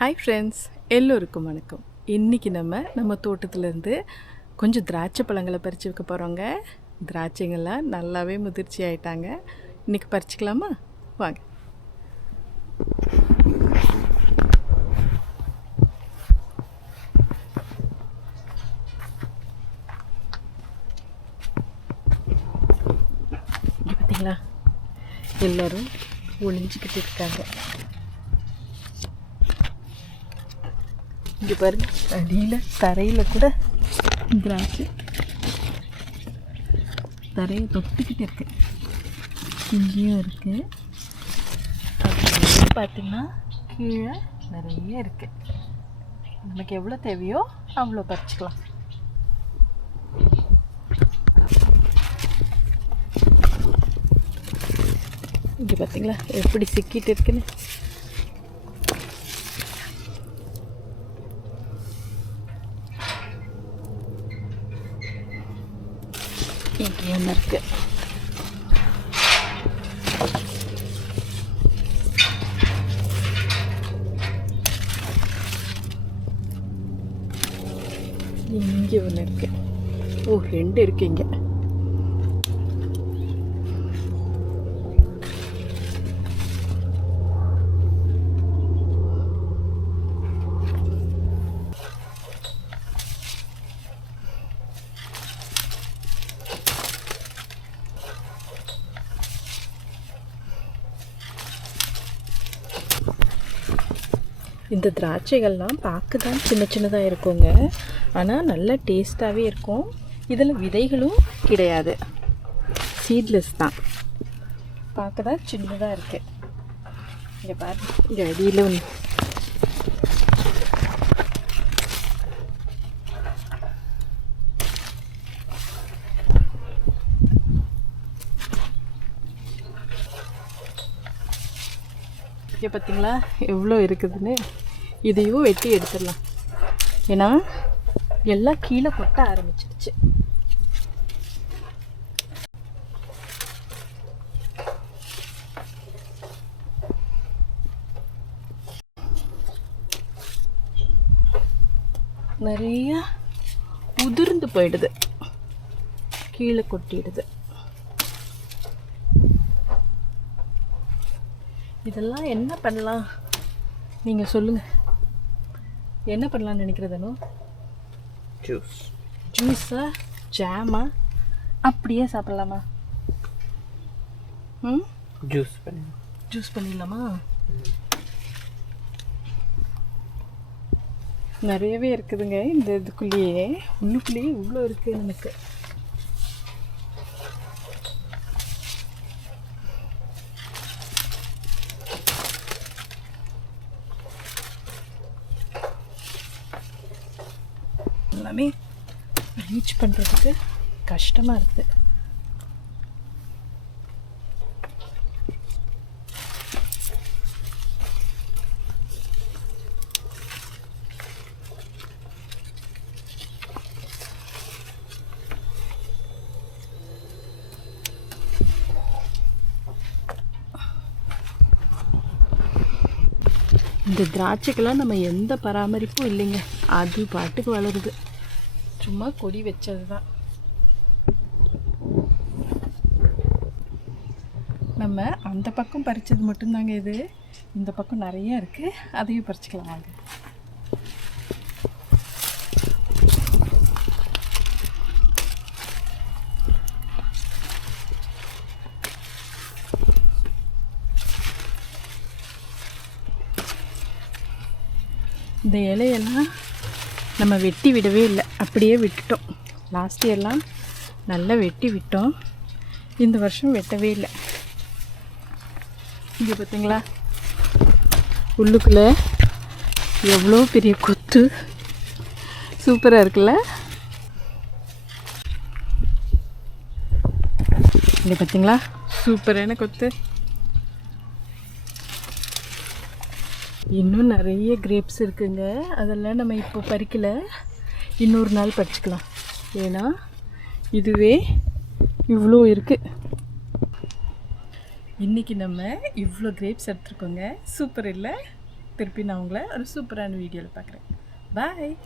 Hi friends, எல்லோருக்கும் வணக்கம். இன்றைக்கி நம்ம தோட்டத்துலேருந்து கொஞ்சம் திராட்சை பழங்களை பறித்து வைக்க போகிறோங்க. திராட்சைங்கள்லாம் நல்லாவே முதிர்ச்சி ஆகிட்டாங்க. இன்றைக்கி பறிச்சிக்கலாமா? வாங்க. இங்கே பார்த்தீங்களா, எல்லோரும் ஒளிஞ்சிக்கிட்டு இருக்காங்க. இங்கே பாருங்க, அடியில் தரையில் கூட திராட்சை தரையை தொட்டுக்கிட்டு இருக்கு. இங்கேயும் இருக்கு. அப்படி பார்த்தீங்கன்னா கீழே நிறைய இருக்கு. நமக்கு எவ்வளோ தேவையோ அவ்வளோ பறிச்சுக்கலாம். இங்கே பார்த்தீங்களா எப்படி சிக்கிட்டு இருக்குன்னு. இங்கே ஒன்று இருக்கு. இங்கே ஒன்று இருக்கு. ஓ, ரெண்டு இருக்கு இங்கே. இந்த திராட்சைகள்லாம் பார்க்க தான் சின்ன சின்னதாக இருக்குங்க, ஆனால் நல்ல டேஸ்ட்டாகவே இருக்கும். இதில் விதைகளும் கிடையாது, சீட்லெஸ் தான். பார்க்க தான் சின்னதாக இருக்குது. இங்கே பாருங்க, இங்கே அடியில் ஒன்று. இங்கே பார்த்தீங்களா எவ்வளோ இருக்குதுன்னு. இதையும் வெட்டி எடுத்துடலாம், ஏன்னா எல்லாம் கீழே கொட்ட ஆரம்பிச்சிடுச்சு. நிறைய உதிர்ந்து போயிடுது, கீழே கொட்டிடுது. இதெல்லாம் என்ன பண்ணலாம் நீங்கள் சொல்லுங்கள். என்ன பண்ணலான்னு நினைக்கிறதுனோ? ஜூஸா, ஜாமா, அப்படியே சாப்பிட்லாமா? ஜூஸ் பண்ணிடலாமா? நிறையவே இருக்குதுங்க இந்த இதுக்குள்ளேயே. உள்ளுக்குள்ளேயே இவ்வளோ இருக்குது எனக்கு. எல்லாமே ரீச் பண்ணுறதுக்கு கஷ்டமாக இருக்குது. இந்த திராட்சைக்கெல்லாம் நம்ம எந்த பராமரிப்பும் இல்லைங்க, அது பாட்டுக்கு வளருது. சும்மா கொடி வச்சது தான். நம்ம அந்த பக்கம் பறித்தது மட்டும்தாங்க இது. இந்த பக்கம் நிறைய இருக்குது, அதையும் பறிச்சுக்கலாம் வாங்க. இந்த இலையெல்லாம் நம்ம வெட்டி விடவே இல்லை, அப்படியே விட்டுட்டோம். லாஸ்ட் இயர்லாம் நல்லா வெட்டி விட்டோம், இந்த வருஷம் வெட்டவே இல்லை. இங்கே பார்த்தீங்களா உள்ளுக்குள்ளே எவ்வளோ பெரிய கொத்து, சூப்பராக இருக்குல்ல. இங்கே பார்த்தீங்களா சூப்பரான கொத்து. இன்னும் நிறைய கிரேப்ஸ் இருக்குங்க, அதெல்லாம் நம்ம இப்போ பறிக்கலை, இன்னொரு நாள் பறிச்சுக்கலாம். ஏன்னா இதுவே இவ்வளோ இருக்குது. இன்றைக்கி நம்ம இவ்வளோ கிரேப்ஸ் எடுத்துருக்கோங்க. சூப்பர் இல்லை? திருப்பி நான் உங்களை ஒரு சூப்பரான வீடியோவில் பார்க்குறேன். பாய்.